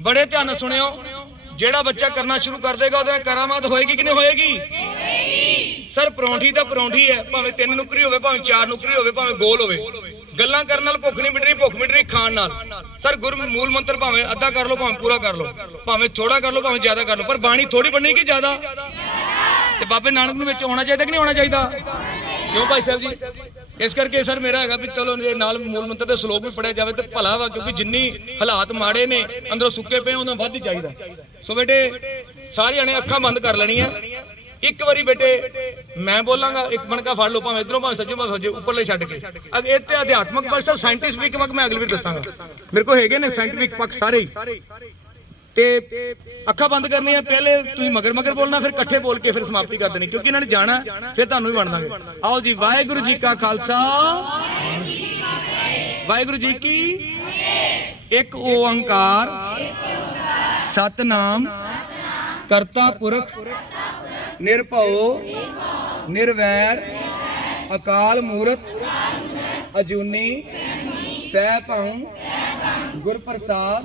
ਬੜੇ ਧਿਆਨ ਨਾਲ ਸੁਣਿਓ, ਜਿਹੜਾ ਬੱਚਾ ਕਰਨਾ ਸ਼ੁਰੂ ਕਰ ਦੇਗਾ, ਉਹਦੇ ਨਾਲ ਕਰਾਮਾਤ ਹੋਏਗੀ ਕਿ ਨਹੀਂ ਹੋਏਗੀ? ਹੋਏਗੀ ਸਰ, ਪਰੌਂਠੀ ਤਾਂ ਪਰੌਂਠੀ ਹੈ, ਭਾਵੇਂ ਤਿੰਨ ਨੁਕਰੀ ਹੋਵੇ, ਭਾਵੇਂ ਚਾਰ ਨੁਕਰੀ ਹੋਵੇ, ਭਾਵੇਂ ਗੋਲ ਹੋਵੇ। ਗੱਲਾਂ ਕਰਨ ਨਾਲ ਭੁੱਖ ਨਹੀਂ ਮਿਟਣੀ, ਭੁੱਖ ਮਿਟਣੀ ਖਾਣ ਨਾਲ। ਸਰ ਗੁਰਮੂਲ ਮੰਤਰ ਭਾਵੇਂ ਅੱਧਾ ਕਰ ਲਓ, ਭਾਵੇਂ ਪੂਰਾ ਕਰ ਲਓ, ਭਾਵੇਂ ਥੋੜਾ ਕਰ ਲਓ, ਭਾਵੇਂ ਜ਼ਿਆਦਾ ਕਰ ਲਓ, ਪਰ ਬਾਣੀ ਥੋੜੀ ਬਣਨੀ ਜ਼ਿਆਦਾ? ਤੇ ਬਾਬੇ ਨਾਨਕ ਨੂੰ ਵਿੱਚ ਆਉਣਾ ਚਾਹੀਦਾ ਕਿ ਨਹੀਂ ਆਉਣਾ ਚਾਹੀਦਾ? ਕਿਉਂ ਭਾਈ ਸਾਹਿਬ ਜੀ? ਇਸ ਕਰਕੇ ਸਰ ਮੇਰਾ ਹੈਗਾ ਵੀ ਚਲੋ ਇਹ ਨਾਲ ਮੂਲ ਮੰਤਰ ਦੇ ਸ਼ਲੋਕ ਵੀ ਪੜਿਆ ਜਾਵੇ ਤੇ ਭਲਾ ਵਾ, ਕਿਉਂਕਿ ਜਿੰਨੀ ਹਾਲਾਤ ਮਾੜੇ ਨੇ, ਅੰਦਰੋਂ ਸੁੱਕੇ ਪਏ ਉਹਨਾਂ ਵੱਧ ਹੀ ਚਾਹੀਦਾ। ਸੋ ਬੇਟੇ ਸਾਰੇ ਜਣੇ ਅੱਖਾਂ ਬੰਦ ਕਰ ਲੈਣੀਆਂ। ਇੱਕ ਵਾਰੀ ਬੇਟੇ, ਮੈਂ ਬੋਲਾਂਗਾ, ਇੱਕ ਬਣਕਾ ਫੜ ਲਓ, ਭਾਵੇਂ ਇਧਰੋਂ ਭਾਵੇਂ ਸੱਜੇ ਭਾਵੇਂ ਸੱਜੇ, ਉੱਪਰਲੇ ਛੱਡ ਕੇ। ਅਗ, ਇਹ ਤੇ ਅਧਿਆਤਮਕ ਪੱਖ ਸਾਇੰਟਿਸਟਿਕ ਪੱਖ ਮੈਂ ਅਗਲੀ ਵਾਰ ਦੱਸਾਂਗਾ। ਮੇਰੇ ਕੋਲ ਹੈਗੇ ਨੇ ਸਾਇੰਟਿਫਿਕ ਪੱਖ ਸਾਰੇ ਹੀ। ਤੇ ਅੱਖਾਂ ਬੰਦ ਕਰਨੀਆਂ, ਪਹਿਲੇ ਤੁਸੀਂ ਮਗਰ ਮਗਰ ਬੋਲਣਾ, ਫਿਰ ਇਕੱਠੇ ਬੋਲ ਕੇ ਫਿਰ ਸਮਾਪਤੀ ਕਰ ਦੇਣੀ, ਕਿਉਂਕਿ ਇਹਨਾਂ ਨੇ ਜਾਣਾ, ਫਿਰ ਤੁਹਾਨੂੰ ਵੀ ਬਣ ਆਓ ਜੀ, ਵਾਹਿਗੁਰੂ ਜੀ ਕਾ ਖਾਲਸਾ। ਵਾਹਿਗੁਰੂ ਜੀ ਕੀ ਇੱਕ ਓੰਕਾਰ ਸਤਨਾਮ, ਕਰਤਾ ਪੁਰਖ, ਨਿਰਭਉ, ਨਿਰਵੈਰ, ਅਕਾਲ ਮੂਰਤ, ਅਜੂਨੀ, ਸਹਿ ਭਉ ਗੁਰ ਪ੍ਰਸਾਦ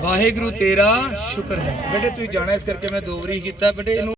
ਵਾਹਿਗੁਰੂ ਤੇਰਾ ਸ਼ੁਕਰ ਹੈ। ਬੇਟੇ ਤੁਸੀਂ ਜਾਣਾ, ਇਸ ਕਰਕੇ ਮੈਂ ਦੋ ਵਾਰੀ ਕੀਤਾ। ਬੇਟੇ, ਇਹਨੂੰ